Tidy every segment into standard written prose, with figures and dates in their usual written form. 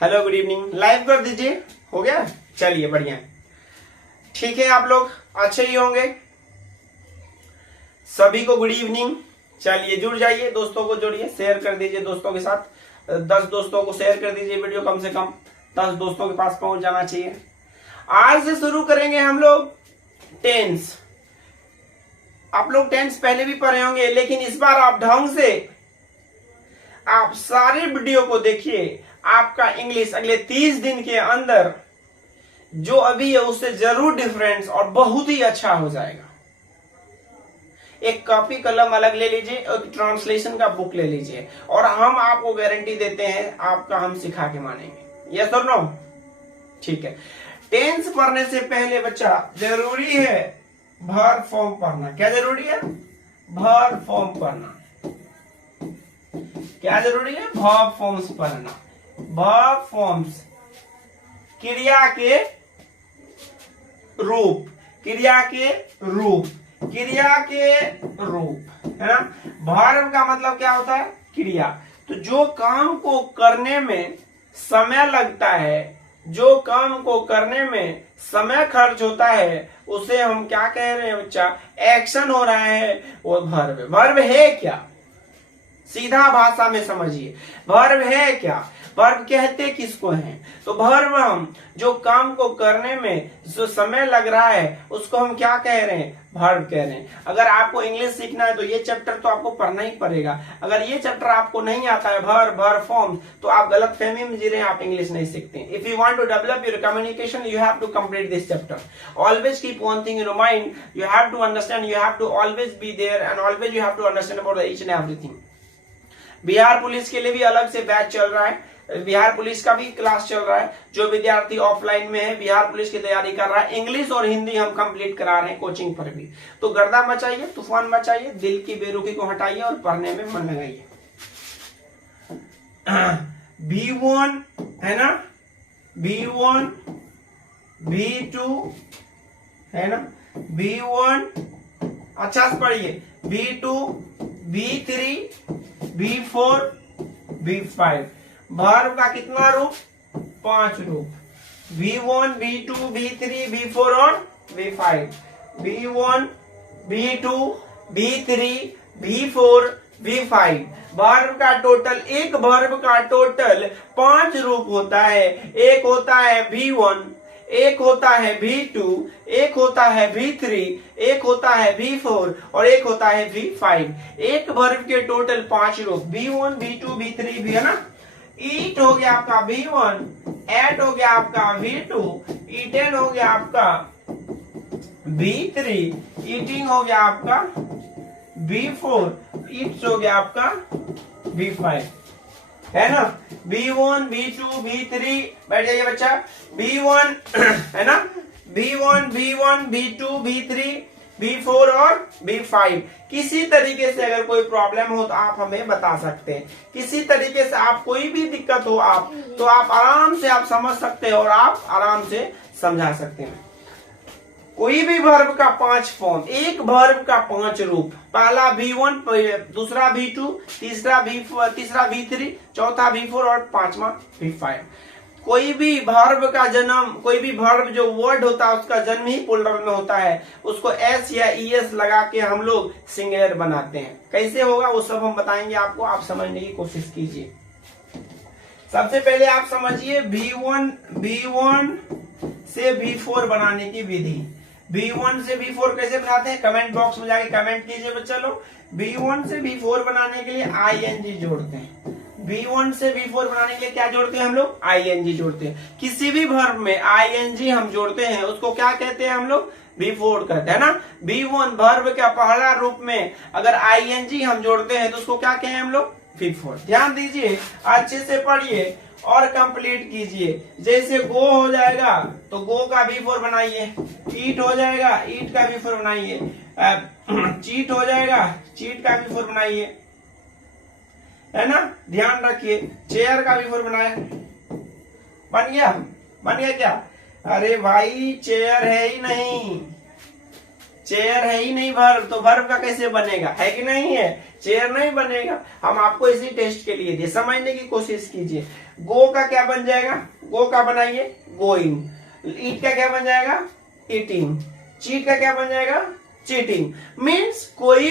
Hello good evening. Live कर दीजिए। हो गया? चलिए बढ़िया। ठीक है, आप लोग अच्छे ही होंगे। सभी को गुड इवनिंग। चलिए जुड़ जाइए, दोस्तों को जोड़िए, शेयर कर दीजिए दोस्तों के साथ। 10 दोस्तों को शेयर कर दीजिए वीडियो, कम से कम 10 दोस्तों के पास पहुंच जाना चाहिए। आज से शुरू करेंगे हम लोग टेंस। आप लोग टेंस पहले भी पढ़े होंगे, लेकिन इस बार आप ढंग से आप सारे वीडियो को देखिए। आपका इंग्लिश अगले 30 दिन के अंदर जो अभी है उससे जरूर डिफरेंस और बहुत ही अच्छा हो जाएगा। एक कॉपी कलम अलग ले लीजिए, एक ट्रांसलेशन का बुक ले लीजिए, और हम आपको गारंटी देते हैं आपका हम सिखा के मानेंगे। यस और नो? ठीक है। टेंस पढ़ने से पहले बच्चा जरूरी है वर्ब फॉर्म पढ़ना। क्या जरूरी है? वर्ब फॉर्म पढ़ना। क्या जरूरी है? वर्ब फॉर्म्स पढ़ना। वर्ब फॉर्म्स क्रिया के रूप, क्रिया के रूप, क्रिया के रूप, है ना। वर्ब का मतलब क्या होता है? क्रिया। तो जो काम को करने में समय लगता है, जो काम को करने में समय खर्च होता है, उसे हम क्या कह रहे हैं बच्चा? एक्शन हो रहा है, वो वर्ब है। वर्ब है क्या? सीधा भाषा में समझिए, वर्ब है क्या? वर्ब कहते किसको हैं? तो वर्ब हम जो काम को करने में जो समय लग रहा है उसको हम क्या कह रहे हैं? वर्ब कह रहे हैं। अगर आपको इंग्लिश सीखना है तो ये चैप्टर तो आपको पढ़ना ही पड़ेगा। अगर ये चैप्टर आपको नहीं आता है वर्ब, वर्ब फॉर्म, तो आप गलत फहमी में जी रहे हैं, आप इंग्लिश नहीं सीखते। If you want to develop your communication, you have to complete this chapter. Always keep one thing in your mind, you have to understand, you have to always be there and always you have to understand about each and everything. Bihar police के लिए भी अलग से batch चल रहा है, Bihar police का भी क्लास चल रहा है। जो विद्यार्थी ऑफलाइन में है, बिहार पुलिस की तैयारी कर रहा है, इंग्लिश और हिंदी हम कंप्लीट करा रहे हैं कोचिंग पर भी। तो गर्दा मचाइए, तूफान मचाइए, दिल की बेरुखी को हटाइए और पढ़ने में मन लगाइए। B1 है ना, B1 B2 है ना, B1 अच्छा से पढ़िए, B2 B3 B4 B5। Verb का कितना रूप? 5 रूप। B1 B2 B3 B4 और B5। B1 B2 B3 B4 B5। Verb का टोटल, एक वर्ब का टोटल 5 रूप होता है। एक होता है B1, एक होता है B2, एक होता है B3, एक होता है B4 और एक होता है B5। एक वर्ब के टोटल 5 रूप। B1 B2 B3 भी है ना। ईट हो गया आपका B1, एट हो गया आपका B2, ईटेन हो गया आपका B3, ईटिंग हो गया आपका B4, ईट्स हो गया आपका B5, है ना। B1 B2 B3, बैठ जाइए बच्चा। B1 है ना, B1 B2 B3 B4 और B5। किसी तरीके से अगर कोई प्रॉब्लम हो तो आप हमें बता सकते हैं। किसी तरीके से आप कोई भी दिक्कत हो आप, तो आप आराम से आप समझ सकते हैं और आप आराम से समझा सकते हैं। कोई भी वर्ब का 5 फॉर्म, एक वर्ब का 5 रूप। पहला B1, दूसरा B2, तीसरा B3, चौथा B4 और पांचवा B5। कोई भी वर्ब का जन्म, कोई भी वर्ब जो वर्ड होता है उसका जन्म ही प्लूरल में होता है। उसको एस या ईएस लगा के हम लोग सिंगुलर बनाते हैं। कैसे होगा वो सब हम बताएंगे आपको, आप समझने की कोशिश कीजिए। सबसे पहले आप समझिए B1 से B4 बनाने की विधि। B1 से B4 कैसे बनाते हैं? कमेंट बॉक्स में जाके कमेंट कीजिए बच्चा लोग। B1 से B4 बनाने के लिए ING जोड़ते हैं। B1 से B4 बनाने के लिए क्या जोड़ते हैं हम लोग? ING जोड़ते हैं। किसी भी वर्ब में ING हम जोड़ते हैं उसको क्या कहते हैं हम लोग? B4 कहते हैं ना। B1 वर्ब का पहला रूप में अगर ING हम जोड़ते हैं तो उसको क्या कहें हम लोग? B4। ध्यान दीजिए, अच्छे से पढ़िए और कंप्लीट कीजिए। जैसे गो हो जाएगा तो गो का B4 बनाइए, ईट हो जाएगा ईट का B4 बनाइए, चीट हो जाएगा चीट का B4 बनाइए, है ना। ध्यान रखिए, चेयर का B4 बनाया, बन गया क्या? अरे भाई चेयर है ही नहीं, चेयर है ही नहीं वर्ब, तो वर्ब का कैसे बनेगा, है कि नहीं है, चेयर नहीं बनेगा। हम आपको इसी टेस्ट के लिए दिए, समझने की कोशिश कीजिए। गो का क्या बन जाएगा, गो का बनाइए गोइंग। ईट का क्या बन जाएगा, ईटिंग। चीट का क्या बन जाएगा, चीटिंग। मीन्स कोई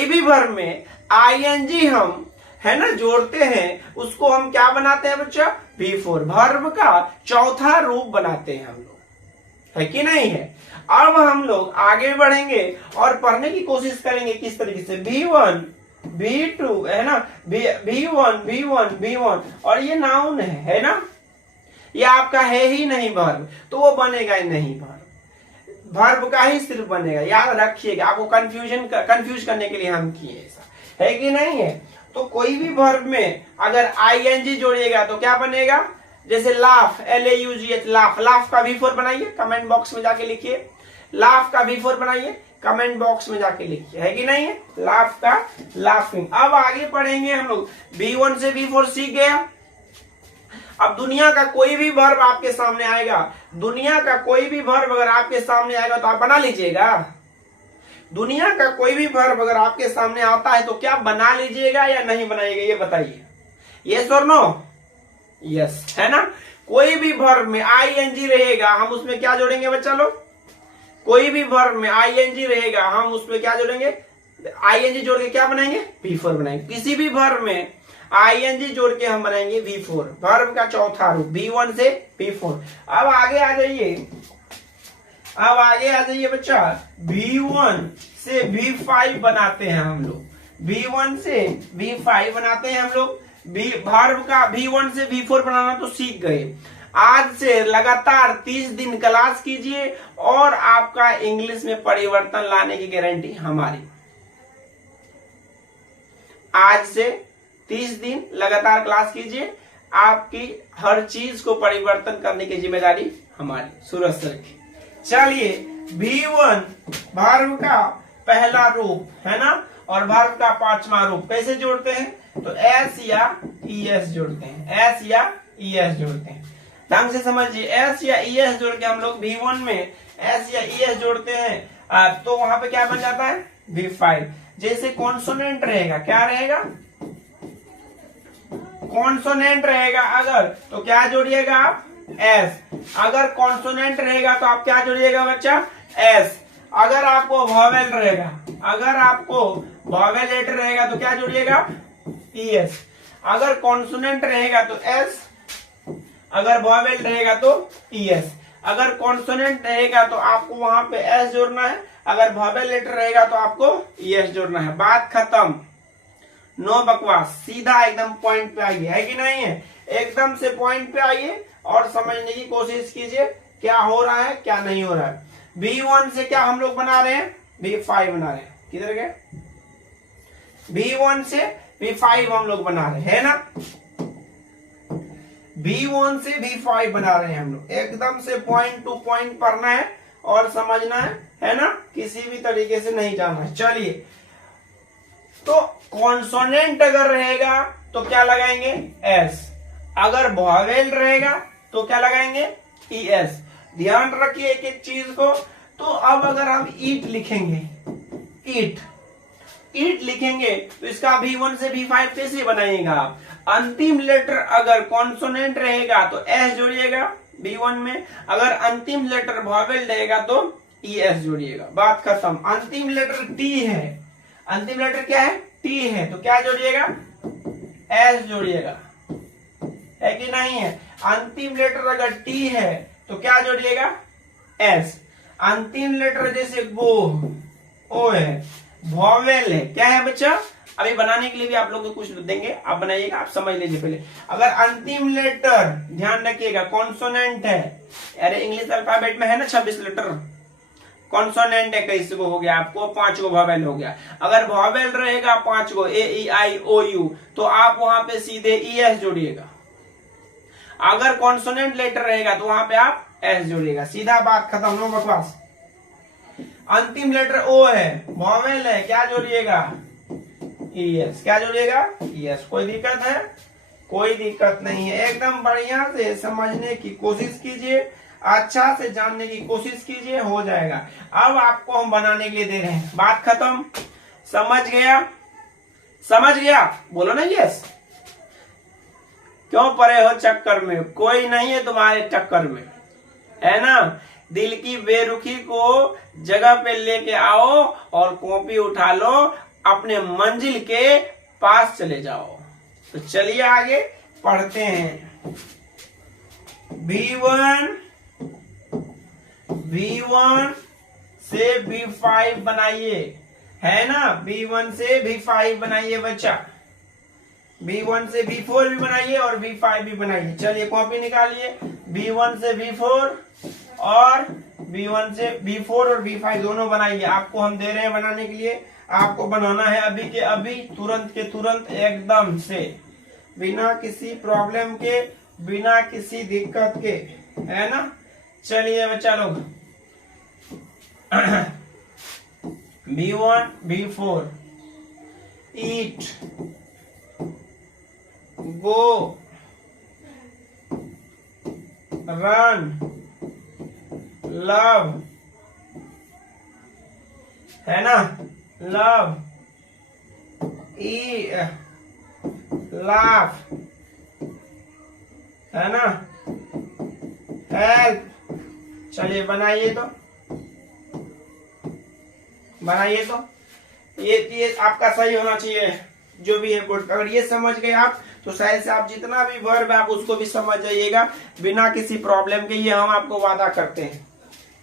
भी वर्ब में आईएनजी हम है ना जोड़ते हैं, उसको हम क्या बनाते हैं बच्चा, V4, वर्ब का चौथा रूप बनाते हैं हम लोग, है कि नहीं है। अब हम लोग आगे बढ़ेंगे और पढ़ने की कोशिश करेंगे किस तरीके से, V1 V2 है ना, V1 और ये नाउन है ना, ये आपका है ही नहीं वर्ब, तो वो बनेगा ही नहीं वर्ब का ही सिर्फ बनेगा। याद रखिएगा, आपको कंफ्यूज करने के लिए हम किए ऐसा, है कि नहीं है। तो कोई भी वर्ब में अगर आईएनजी जोड़िएगा तो क्या बनेगा, जैसे लाफ, LAUGH, लाफ का V4 बनाइए, कमेंट बॉक्स में जाके लिखिए। लाफ का V4 बनाइए, कमेंट बॉक्स में जाके लिखिए, है कि नहीं है, लाफ का लाफिंग। अब आगे पढ़ेंगे हम लोग, V1 से V4 सीख गया। अब दुनिया का कोई भी वर्ब आपके सामने आएगा, दुनिया का कोई भी वर्ब अगर आपके सामने आएगा तो आप बना लीजिएगा। दुनिया का कोई भी वर्ब अगर आपके सामने आता है तो क्या बना लीजिएगा या नहीं बनाइएगा, ये बताइए, यस और नो, यस, है ना। कोई भी वर्ब में आईएनजी रहेगा, हम उसमें क्या जोड़ेंगे बच्चा लोग, कोई भी वर्ब में आईएनजी रहेगा, हम उसमें क्या जोड़ेंगे, आईएनजी जोड़ के क्या बनाएंगे, V4 बनाएंगे। किसी भी वर्ब में आईएनजी जोड़ के हम बनाएंगे V4, वर्ब का चौथा रूप, V1 से V4। अब आगे आ जाइए बच्चा, V1 से V5 बनाते हैं हम लोग, V1 से V5 बनाते हैं हम लोग। वर्ब का V1 से V4 बनाना तो सीख गए। आज से लगातार 30 दिन क्लास कीजिए और आपका इंग्लिश में परिवर्तन लाने की गारंटी हमारी। आज से 30 दिन लगातार क्लास कीजिए, आपकी हर चीज को परिवर्तन करने की जिम्मेदारी हमारी। सूरज सर की। चलिए, V1 वर्ब का पहला रूप है ना, और वर्ब का पांचवा रूप कैसे जोड़ते हैं, तो S या ES जोड़ते हैं, S या ES जोड़ते हैं। ढंग से समझिए, S या ES जोड़ के हम लोग V1 में S या ES जोड़ते हैं, तो वहां पे क्या बन जाता है, V5। जैसे कॉन्सोनेंट रहेगा, क्या रहेगा, कॉन्सोनेंट रहेगा अगर, तो क्या जोड़िएगा आप, S। अगर कॉन्सोनेंट रहेगा तो आप क्या जोड़िएगा बच्चा, S। अगर आपको वॉवेल रहेगा, अगर आपको वॉवेल लेटर रहेगा तो क्या जोड़िएगा, ES। अगर कॉन्सोनेंट रहेगा तो S, अगर वॉवेल रहेगा तो ES। अगर कॉन्सोनेंट रहेगा तो आपको वहां पे S जोड़ना है, अगर वॉवेल लेटर रहेगा तो आपको ES जोड़ना है। बात खत्म, नो बकवास, सीधा एकदम पॉइंट पे आइए, है कि नहीं है। एकदम से पॉइंट पे आइए और समझने की कोशिश कीजिए क्या हो रहा है क्या नहीं हो रहा है। V1 से क्या हम लोग बना रहे हैं, V5 बना रहे हैं, किधर गए, V1 से V5 हम लोग बना रहे हैं ना, V1 से V5 बना रहे हैं हम लोग। एकदम से पॉइंट टू पॉइंट पढ़ना है और समझना है ना, किसी भी तरीके से नहीं जाना है। चलिए, तो कॉन्सोनेंट अगर रहेगा तो क्या लगाएंगे, S। अगर वॉवेल रहेगा तो क्या लगाएंगे, ES। ध्यान रखिए एक एक चीज को। तो अब अगर हम ईट लिखेंगे, ईट लिखेंगे तो इसका V1 से V5 कैसे बनाइएगा आप, अंतिम लेटर अगर कॉन्सोनेंट रहेगा तो S जोड़िएगा V1 में, अगर अंतिम लेटर वॉवेल रहेगा तो ES जोड़िएगा। बात खत्म। अंतिम लेटर T है, अंतिम लेटर क्या है, T है, तो क्या जोड़िएगा, S जोड़िएगा, है कि नहीं है। अंतिम लेटर अगर T है तो क्या जोड़िएगा, S। अंतिम लेटर जैसे गो, O है, वॉवेल है, क्या है बच्चा, अभी बनाने के लिए भी आप लोग को कुछ देंगे, आप बनाइएगा, आप समझ लीजिए पहले। अगर अंतिम लेटर, ध्यान रखिएगा, कॉन्सोनेंट है, अरे इंग्लिश अल्फाबेट में है ना 26 लेटर, कॉन्सोनेंट है, कैसे को हो गया आपको, 5 को वॉवेल हो गया। अगर वॉवेल रहेगा 5 को, AEIOU, तो आप वहां पे सीधे ES जोड़िएगा। अगर कॉन्सोनेंट लेटर रहेगा तो वहां पे आप S जोड़िएगा। सीधा बात खत्म, नो बकवास। अंतिम लेटर O है, वॉवेल है, क्या जोड़िएगा, ES। क्या जोड़िएगा, ES। कोई दिक्कत है, कोई दिक्कत नहीं है। एकदम बढ़िया से समझने की कोशिश कीजिए, अच्छा से जानने की कोशिश कीजिए, हो जाएगा। अब आपको हम बनाने के लिए दे रहे हैं, बात खत्म। समझ गया? समझ गया? बोलो ना यस। क्यों पड़े हो चक्कर में? कोई नहीं है तुम्हारे चक्कर में, है ना। दिल की बेरुखी को जगह पे लेके आओ और कॉपी उठा लो, अपने मंजिल के पास चले जाओ। तो चलिए आगे पढ़ते हैं। V1 से V5 बनाइए, है ना। V1 से V5 बनाइए बच्चा। V1 से V4 भी बनाइए और V5 भी बनाइए। चलिए कॉपी निकालिए। V1 से V4 और V1 से V4 और V5 दोनों बनाइए। आपको हम दे रहे हैं बनाने के लिए, आपको बनाना है अभी के अभी, तुरंत के तुरंत, एकदम से, बिना किसी प्रॉब्लम के, बिना किसी दिक्कत के, है ना। चलिए बच्चा लोग, V1 V4, eat, go, run, love, है ना, love, eat, laugh, है ना, हेल्प। चलिए बनाइए तो, बनाइए तो। ये आपका सही होना चाहिए, जो भी है बोर्ड। अगर ये समझ गए आप तो शायद से आप जितना भी वर्ब है आप उसको भी समझ जाइएगा बिना किसी प्रॉब्लम के। ये हम आपको वादा करते हैं,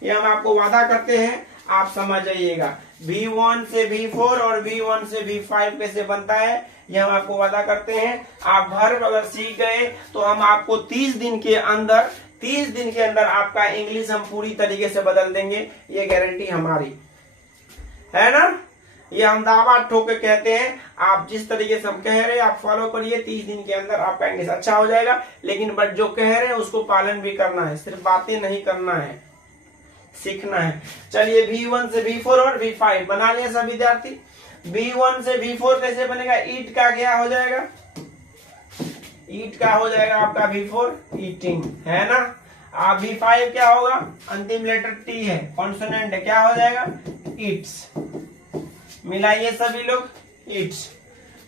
ये हम आपको वादा करते हैं, आप समझ जाइएगा। V1 से V4 और V1 से V5 कैसे बनता है ये हम आपको वादा करते हैं। आप वर्ब अगर सीख गए तो हम आपको 30 दिन के अंदर आपका इंग्लिश हम पूरी तरीके से बदल देंगे, ये गारंटी हमारी, है ना। ये हम दावा ठोक के कहते हैं। आप जिस तरीके से हम कह रहे हैं आप फॉलो करिए, 30 दिन के अंदर आपका इंग्लिश अच्छा हो जाएगा। लेकिन बट जो कह रहे हैं उसको पालन भी करना है, सिर्फ बातें नहीं करना है, सीखना है। चलिए V1 से V4 और V5 बना लिए सब विद्यार्थी। V1 से V4 कैसे बनेगा? ईट का क्या हो जाएगा? ईट का हो जाएगा आपका V4 ईटिंग, है ना। आप V5 क्या होगा? अंतिम लेटर T है, कॉन्सोनेंट है, क्या हो जाएगा? ईट्स। मिलाइए सभी लोग, ईट्स।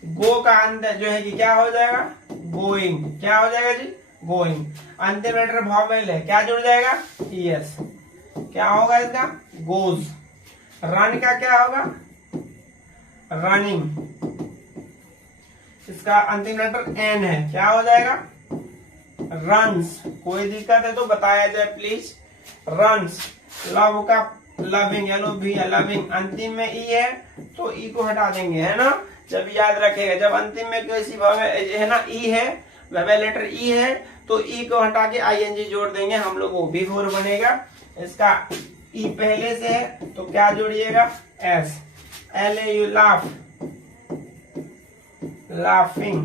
गो का अंदर जो है कि क्या हो जाएगा? गोइंग। क्या हो जाएगा जी? गोइंग। अंतिम लेटर वॉवेल है, क्या जुड़ जाएगा? यस। क्या होगा इसका? गोज। रन का क्या होगा? रनिंग। इसका अंतिम लेटर एन है, क्या हो जाएगा? रन्स। कोई दिक्कत है तो बताया जाए प्लीज। रन्स। लव का लविंग, LOV है, लविंग। अंतिम में ई है तो ई को हटा देंगे, है ना। जब याद रखेगा, जब अंतिम में किसी है ना ई है, वेवल लेटर ई है तो ई को हटा के ING जोड़ देंगे हम लोग, वो V4 बनेगा। इसका ई पहले से है तो क्या जोड़िएगा? S। LAU laugh, laughing,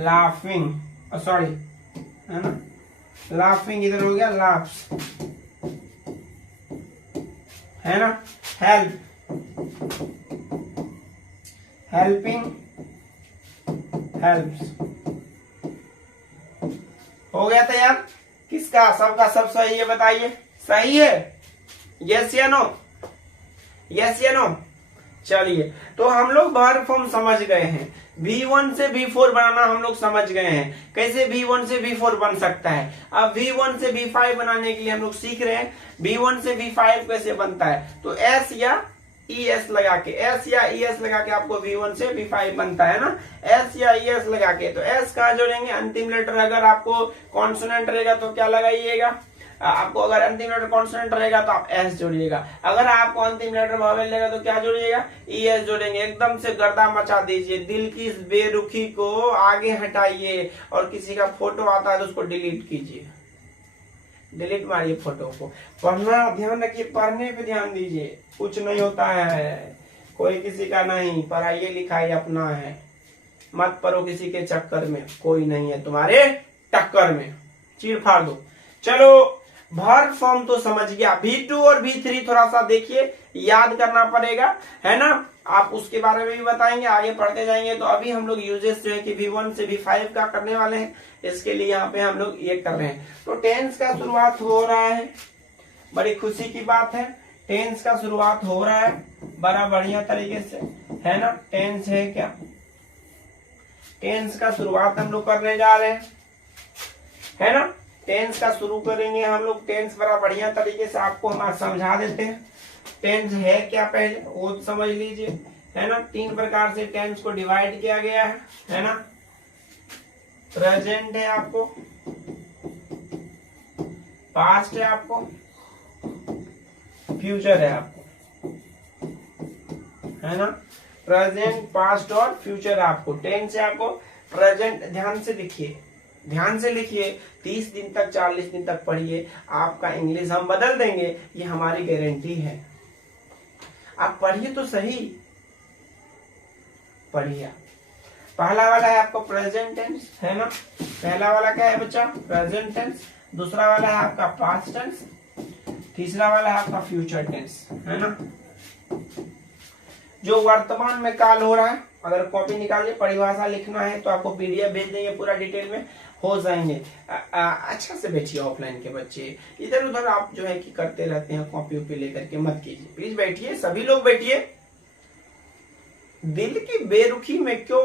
laughing, sorry, है ना। लाफिंग इधर हो गया, लाफ्स, है ना। Help, helping, helps. हो गया तैयार? किसका? सबका सब सही है, बताइए। सही है? यस या नो? यस या नो? चलिए, तो हम लोग वर्ब फॉर्म समझ गए हैं। V1 से V4 बनाना हम लोग समझ गए हैं, कैसे V1 से V4 बन सकता है। अब V1 से V5 बनाने के लिए हम लोग सीख रहे हैं V1 से V5 कैसे बनता है। तो S या ES लगा के, S या ES लगा के आपको V1 से V5 बनता है ना। S या ES लगा के, तो S कहाँ जोड़ेंगे? अंतिम लेटर अगर आपको कॉन्सोनेंट रहेगा तो क्या लगाइएगा? आपको अगर अंतिम लेटर कॉन्सोनेंट रहेगा तो आप S जोड़िएगा। अगर आपको अंतिम लेटर वॉवेल रहेगा तो क्या जोड़िएगा? ES जोड़ेंगे। एकदम से गर्दा मचा दीजिए, दिल की इस बेरुखी को आगे हटाइए और किसी का फोटो आता है तो उसको डिलीट कीजिए, डिलीट मारिए फोटो को। पढ़ना ध्यान रखिए, पढ़ने पे ध्यान दीजिए, कुछ नहीं होता है, कोई किसी का नहीं, पढ़ाई लिखाई अपना है। मत पढ़ो किसी के चक्कर में, कोई नहीं है तुम्हारे टक्कर में, चीर फाड़ दो। चलो वर्ब फॉर्म तो समझ गया, V2 और V3 थोड़ा सा देखिए, याद करना पड़ेगा, है ना। आप उसके बारे में भी बताएंगे, आगे पढ़ते जाएंगे। तो अभी हम लोग यूजेस जो है कि V1 से V5 का करने वाले हैं, इसके लिए यहाँ पे हम लोग ये कर रहे हैं। तो टेंस का शुरुआत हो रहा है, बड़ी खुशी की बात है, टेंस का शुरुआत हो रहा है बड़ा बढ़िया तरीके से, है ना। टेंस है क्या, टेंस का शुरुआत हम लोग करने जा रहे हैं, है ना। टेंस का शुरू करेंगे हम लोग, टेंस बड़ा बढ़िया तरीके से आपको हम आज समझा देते हैं। टेंस है क्या पहले वो समझ लीजिए, है ना। 3 प्रकार से टेंस को डिवाइड किया गया है ना। प्रेजेंट है आपको, पास्ट है आपको, फ्यूचर है आपको, है ना। प्रेजेंट, पास्ट और फ्यूचर आपको टेंस है आपको। प्रेजेंट ध्यान से लिखिए, ध्यान से लिखिए, 30 दिन तक 40 दिन तक पढ़िए, आपका इंग्लिश हम बदल देंगे, ये हमारी गारंटी है। आप पढ़िए तो सही, पढ़िए। पहला वाला है आपका प्रेजेंट टेंस, है ना। पहला वाला क्या है बच्चा, प्रेजेंट टेंस। दूसरा वाला है आपका पास्ट टेंस। तीसरा वाला है आपका फ्यूचर टेंस, है ना। जो वर्तमान में काल हो रहा है, अगर कॉपी निकालिए, परिभाषा लिखना है तो आपको PDF भेज देंगे, पूरा डिटेल में हो जाएंगे। अच्छा से बैठिए, ऑफलाइन के बच्चे इधर उधर आप जो है कि करते रहते हैं, कॉपी उपी लेकर के मत कीजिए, प्लीज बैठिए, सभी लोग बैठिए। दिल की बेरुखी में क्यों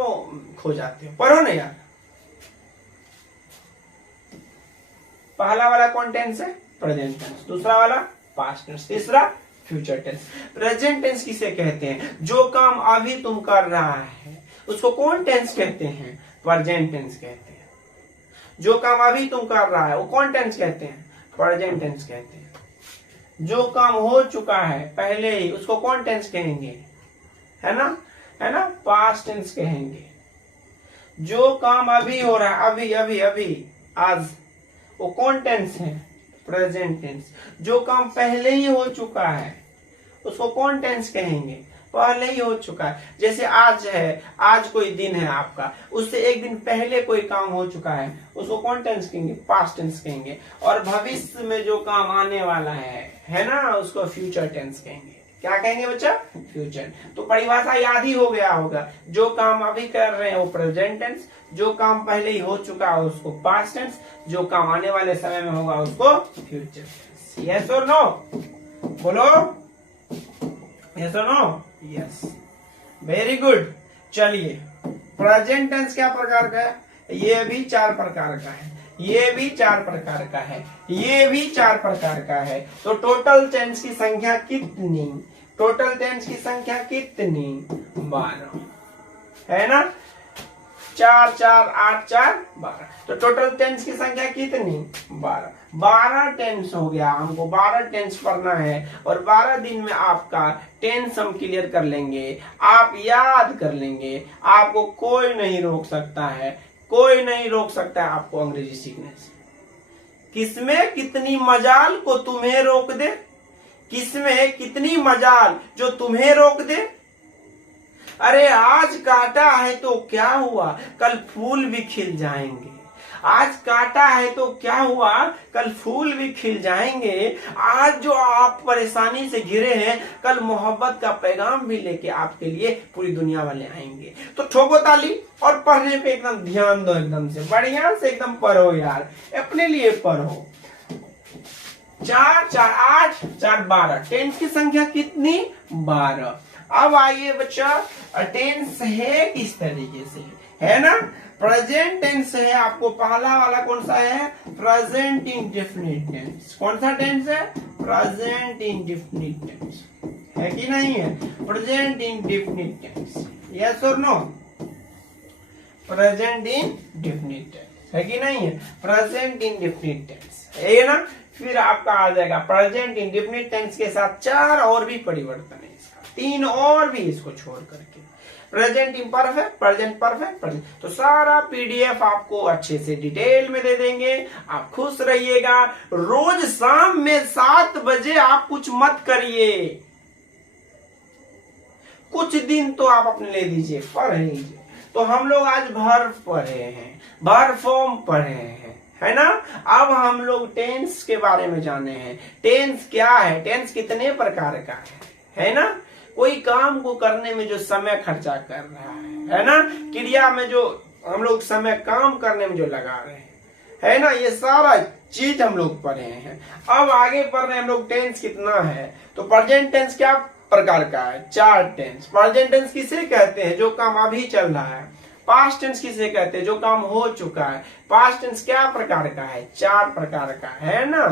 खो जाते हो, पढ़ो ना यार। पहला वाला कौन टेंस है, प्रेजेंट टेंस। दूसरा वाला पास्ट टेंस। तीसरा फ्यूचर टेंस। प्रेजेंट टेंस किसे कहते हैं, जो काम अभी तुम कर रहा है उसको कौन टेंस कहते हैं, प्रेजेंट टेंस कहते हैं। जो काम अभी तुम कर रहा है वो कौन टेंस कहते हैं, प्रेजेंट टेंस कहते हैं। जो काम हो चुका है पहले ही उसको कौन टेंस कहेंगे, है ना, है ना, पास्ट टेंस कहेंगे। जो काम अभी हो रहा है, अभी अभी अभी आज, वो कौन टेंस है, प्रेजेंट टेंस। जो काम पहले ही हो चुका है उसको कौन टेंस कहेंगे, पहले ही हो चुका है। जैसे आज है, आज कोई दिन है आपका, उससे एक दिन पहले कोई काम हो चुका है, उसको कौन टेंस कहेंगे, पास्ट टेंस कहेंगे। और भविष्य में जो काम आने वाला है ना, उसको फ्यूचर टेंस कहेंगे। क्या कहेंगे बच्चा, फ्यूचर। तो परिभाषा याद ही हो गया होगा, जो काम अभी कर रहे हैं वो प्रेजेंट टेंस, जो काम पहले ही हो चुका है उसको पास्ट टेंस, जो काम आने वाले समय में होगा उसको फ्यूचर टेंस। यस और नो, बोलो यस और नो, यस, वेरी गुड। चलिए, प्रेजेंट टेंस क्या प्रकार का है, ये भी 4 प्रकार का है, ये भी 4 प्रकार का है, ये भी 4 प्रकार का है। तो टोटल टेंस की संख्या कितनी, टोटल टेंस की संख्या कितनी, 12, है ना। 4 4 8 4 12, तो टोटल टेंस की संख्या कितनी, 12। 12 टेंस हो गया, हमको 12 टेंस पढ़ना है और 12 दिन में आपका टेंस हम क्लियर कर लेंगे, आप याद कर लेंगे। आपको कोई नहीं रोक सकता है, कोई नहीं रोक सकता है आपको अंग्रेजी सीखने से। किसमें कितनी मजाल को तुम्हें रोक दे, किसमें कितनी मजाल जो तुम्हें रोक दे। अरे आज काटा है तो क्या हुआ, कल फूल भी खिल जाएंगे। आज काटा है तो क्या हुआ, कल फूल भी खिल जाएंगे। आज जो आप परेशानी से घिरे हैं, कल मोहब्बत का पैगाम भी लेके आपके लिए पूरी दुनिया वाले आएंगे। तो ठोको ताली और पढ़ने पे एकदम ध्यान दो, एकदम से बढ़िया से एकदम पढ़ो यार, अपने लिए पढ़ो। 4 4 8 4 12, टेंस की संख्या कितनी, 12। अब आइए बच्चा, टेंस है किस तरीके से, है ना। प्रेजेंट टेंस है आपको, पहला वाला कौन सा है, प्रेजेंट इंडेफिनिट टेंस। कौन सा टेंस है, प्रेजेंट इंडेफिनिट टेंस, है कि नहीं है, प्रेजेंट इंडेफिनिट टेंस। यस और नो, प्रेजेंट इंडेफिनिट टेंस, है कि नहीं है, प्रेजेंट इंडेफिनिट टेंस, है ना। फिर आपका आ जाएगा प्रेजेंट इंडेफिनिट टेंस के साथ 4 और भी परिवर्तन है इसका, 3 और भी इसको छोड़ करके, present imperfect, present perfect, present. तो सारा PDF आपको अच्छे से डिटेल में दे देंगे। आप खुश रहिएगा। रोज शाम में 7 बजे आप कुछ मत करिए, कुछ दिन तो आप अपने ले दीजिए, पढ़ लीजिए। तो हम लोग आज वर्ब पढ़े हैं, वर्ब फॉर्म पढ़े हैं, है ना। अब हम लोग टेंस के बारे में जाने हैं। टेंस क्या है, टेंस कितने प्रकार का है ना। कोई काम को करने में जो समय खर्चा कर रहा है ना, क्रिया में जो हम लोग समय काम करने में जो लगा रहे हैं, है ना, ये सारा चीज हम लोग पढ़े हैं। अब आगे पढ़ रहे हैं हम लोग टेंस कितना है। तो प्रेजेंट टेंस क्या प्रकार का है, 4 टेंस। प्रेजेंट टेंस किसे कहते हैं, जो काम अभी चल रहा है। पास्ट टेंस किसे कहते हैं, जो काम हो चुका है। पास्ट टेंस क्या प्रकार का है, 4 प्रकार का है ना।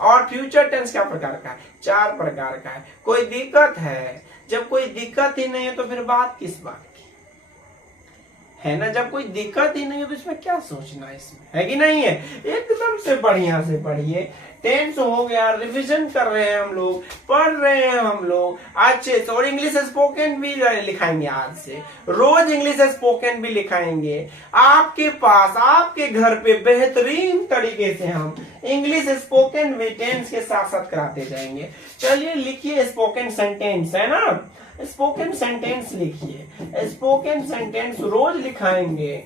और फ्यूचर टेंस क्या प्रकार का है, 4 प्रकार का है। कोई दिक्कत है, जब कोई दिक्कत ही नहीं है तो फिर बात किस बात की, है ना। जब कोई दिक्कत ही नहीं है तो इसमें क्या सोचना, इसमें है कि नहीं है। एकदम से बढ़िया से पढ़िए। टेंस हो गया, रिवीजन कर रहे हैं हम लोग, पढ़ रहे हैं हम लोग अच्छे से। और इंग्लिश स्पोकन भी लिखाएंगे आज से, रोज इंग्लिश स्पोकन भी लिखाएंगे। आपके पास आपके घर पे बेहतरीन तरीके से हम इंग्लिश स्पोकन भी टेंस के साथ साथ कराते जाएंगे। चलिए लिखिए स्पोकन सेंटेंस, है ना। स्पोकन सेंटेंस लिखिए। स्पोकन सेंटेंस रोज लिखाएंगे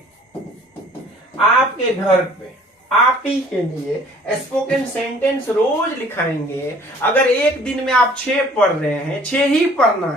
आपके घर पे, आप ही के लिए स्पोकन सेंटेंस रोज लिखाएंगे। अगर एक दिन में आप 6 पढ़ रहे हैं, 6 ही पढ़ना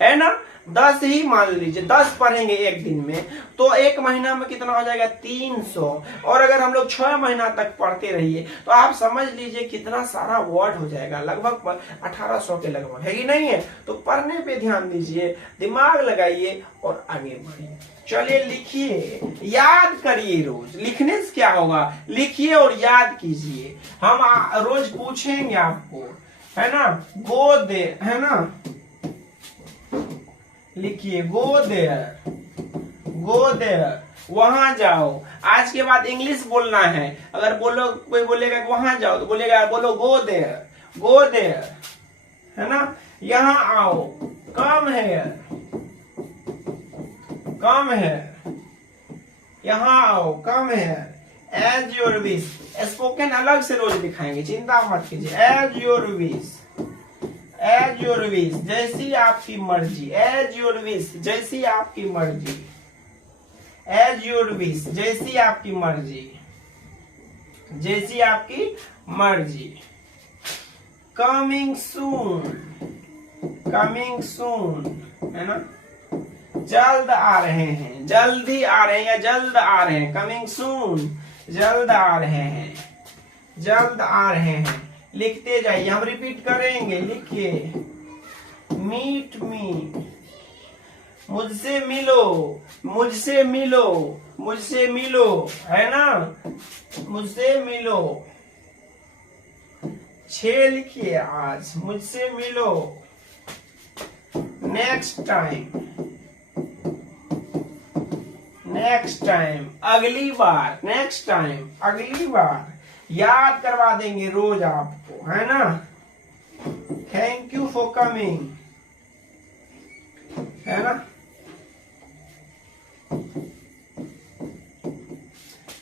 है ना। 10 ही मान लीजिए, 10 पढ़ेंगे एक दिन में, तो एक महीना में कितना हो जाएगा, 300। और अगर हम लोग 6 महीना तक पढ़ते रहिए तो आप समझ लीजिए कितना सारा वर्ड हो जाएगा, लगभग 1800 के लगभग, है कि नहीं है। तो पढ़ने पे ध्यान दीजिए, दिमाग लगाइए और आगे बढ़िए। चलिए लिखिए, याद करिए। रोज लिखने से क्या होगा, लिखिए और याद कीजिए। हम रोज पूछेंगे आपको, है ना। गो दे, है ना, लिखिए गो देयर, गो देयर, वहां जाओ। आज के बाद इंग्लिश बोलना है। अगर बोलो, कोई बोलेगा वहां जाओ, तो बोलेगा, बोलो गो देयर, गो देयर, है ना। यहां आओ, कम है, कम है, यहां आओ, कम है। एज योर विश, स्पोकन अलग से रोज दिखाएंगे, चिंता मत कीजिए। As your wish, as your wish, जैसी आपकी मर्जी। एज योर विश, जैसी आपकी मर्जी। एज योर विश, जैसी आपकी मर्जी, जैसी आपकी मर्जी। कमिंग सून, कमिंग सून, है ना। जल्द आ रहे हैं, जल्दी आ रहे हैं या जल्द आ रहे हैं। कमिंग सून, जल्द आ रहे हैं, जल्द आ रहे हैं। लिखते जाइए, हम रिपीट करेंगे। लिखिए, मीट मी, मुझसे मिलो, मुझसे मिलो, मुझसे मिलो, है ना, मुझसे मिलो। 6 लिखिए आज, मुझसे मिलो। नेक्स्ट टाइम, नेक्स्ट टाइम, अगली बार। नेक्स्ट टाइम, अगली बार। याद करवा देंगे रोज आपको, है ना। थैंक यू फॉर कमिंग, है ना।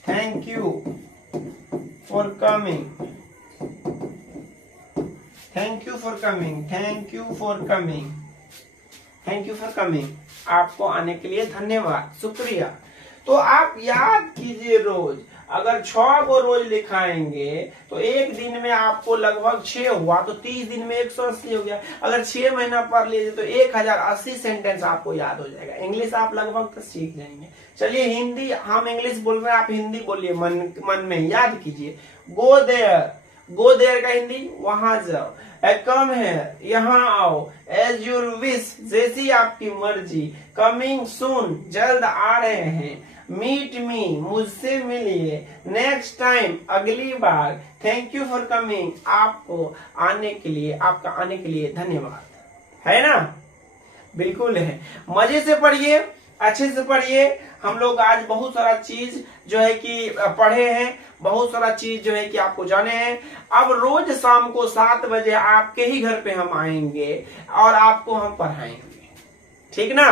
Thank you for coming, thank you for coming, thank you for coming, thank you for coming. आपको आने के लिए धन्यवाद, शुक्रिया। तो आप याद कीजिए रोज। अगर 6 को रोज लिखाएंगे तो एक दिन में आपको लगभग 6 हुआ, तो 30 दिन में 180 हो गया। अगर 6 महीना पढ़ लीजिए तो 1080 सेंटेंस आपको याद हो जाएगा। इंग्लिश आप लगभग तो सीख जाएंगे। चलिए हिंदी, हम इंग्लिश बोल रहे हैं, आप हिंदी बोलिए, मन में याद कीजिए। गो देयर, गो देयर का हिंदी वहां जाओ। कम है, यहाँ आओ। एज योर विश, जैसी आपकी मर्जी। कमिंग सून, जल्द आ रहे हैं। मीट मी, मुझसे मिलिए। नेक्स्ट टाइम, अगली बार। थैंक यू फॉर कमिंग, आपको आने के लिए, आपका आने के लिए धन्यवाद, है ना। बिल्कुल है। मजे से पढ़िए, अच्छे से पढ़िए। हम लोग आज बहुत सारा चीज जो है कि पढ़े हैं, बहुत सारा चीज जो है कि आपको जाने हैं। अब रोज शाम को 7 बजे आपके ही घर पे हम आएंगे और आपको हम पढ़ाएंगे, ठीक ना।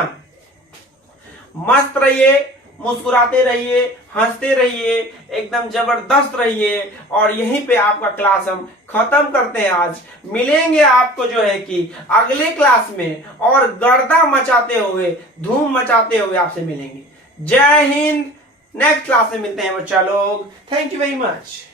मस्त रहिए, मुस्कुराते रहिए, हंसते रहिए, एकदम जबरदस्त रहिए। और यहीं पे आपका क्लास हम खत्म करते हैं। आज मिलेंगे आपको जो है कि अगले क्लास में, और गर्दा मचाते हुए, धूम मचाते हुए आपसे मिलेंगे। जय हिंद, नेक्स्ट क्लास में मिलते हैं बच्चा लोग। Thank you very much.